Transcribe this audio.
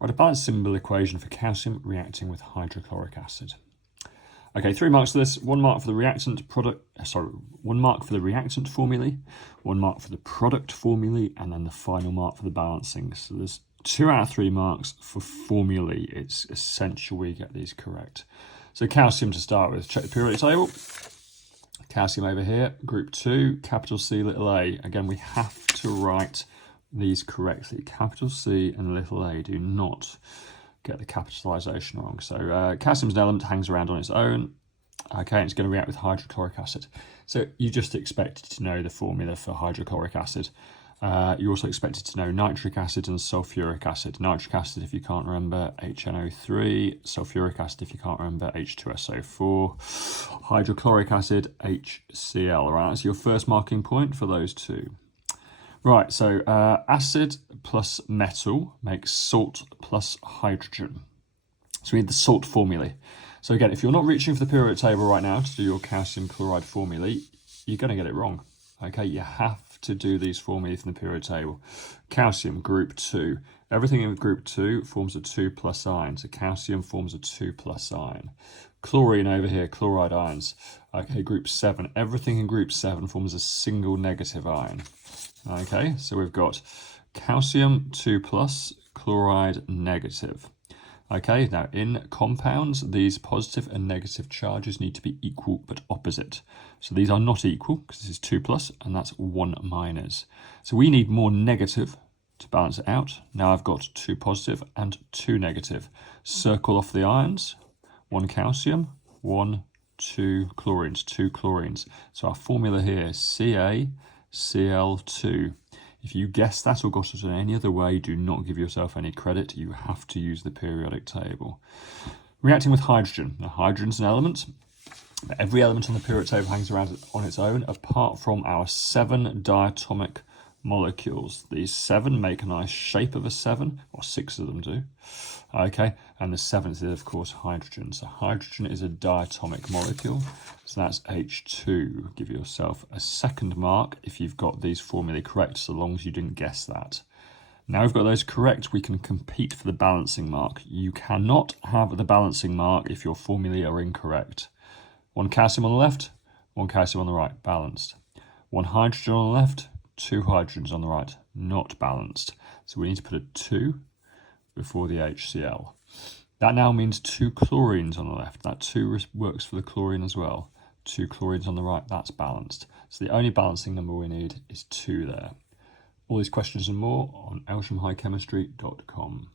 Write a balanced symbol equation for calcium reacting with hydrochloric acid. Okay, 3 marks for this. 1 mark for the reactant product. 1 mark for the reactant formulae, 1 mark for the product formulae, and then the final mark for the balancing. So there's 2 out of 3 marks for formulae. It's essential we get these correct. So calcium to start with. Check the periodic table. Calcium over here, group 2, capital C, little a. Again, we have to write these correctly. Capital C and little a. Do not get the capitalisation wrong. So calcium's an element, hangs around on its own. Okay, it's going to react with hydrochloric acid. So you just expected to know the formula for hydrochloric acid. You also expected to know nitric acid and sulfuric acid. Nitric acid, if you can't remember, HNO3. Sulfuric acid, if you can't remember, H2SO4. Hydrochloric acid, HCl. All right, that's your first marking point for those two. Right, so acid plus metal makes salt plus hydrogen. So we need the salt formulae. So again, if you're not reaching for the periodic table right now to do your calcium chloride formulae, you're going to get it wrong. Okay, you have to do these formulae from the periodic table. Calcium, group 2. Everything in group 2 forms a 2+ ion. So calcium forms a 2+ ion. Chlorine over here, chloride ions. Okay, group 7. Everything in group 7 forms a single negative ion. Okay, so we've got calcium 2+, chloride negative. Okay, now in compounds, these positive and negative charges need to be equal but opposite. So these are not equal because this is 2+, and that's 1-. So we need more negative to balance it out. Now I've got 2 positive and 2 negative. Circle off the ions, 1 calcium, 1, 2 chlorines, 2 chlorines. So our formula here is CaCl2. If you guessed that or got it in any other way, do not give yourself any credit. You have to use the periodic table. Reacting with hydrogen. Now, hydrogen's an element. Every element on the periodic table hangs around on its own, apart from our 7 diatomic molecules. These 7 make a nice shape of a 7, or 6 of them do. Okay, and the 7th is, of course, hydrogen. So hydrogen is a diatomic molecule. So that's H2. Give yourself a 2nd mark if you've got these formulae correct, so long as you didn't guess that. Now we've got those correct, we can compete for the balancing mark. You cannot have the balancing mark if your formulae are incorrect. 1 calcium on the left, 1 calcium on the right, balanced. 1 hydrogen on the left, 2 hydrogens on the right, not balanced. So we need to put a 2 before the HCl. That now means 2 chlorines on the left. That 2 works for the chlorine as well. 2 chlorines on the right, that's balanced. So the only balancing number we need is 2 there. All these questions and more on elsham-highchemistry.com.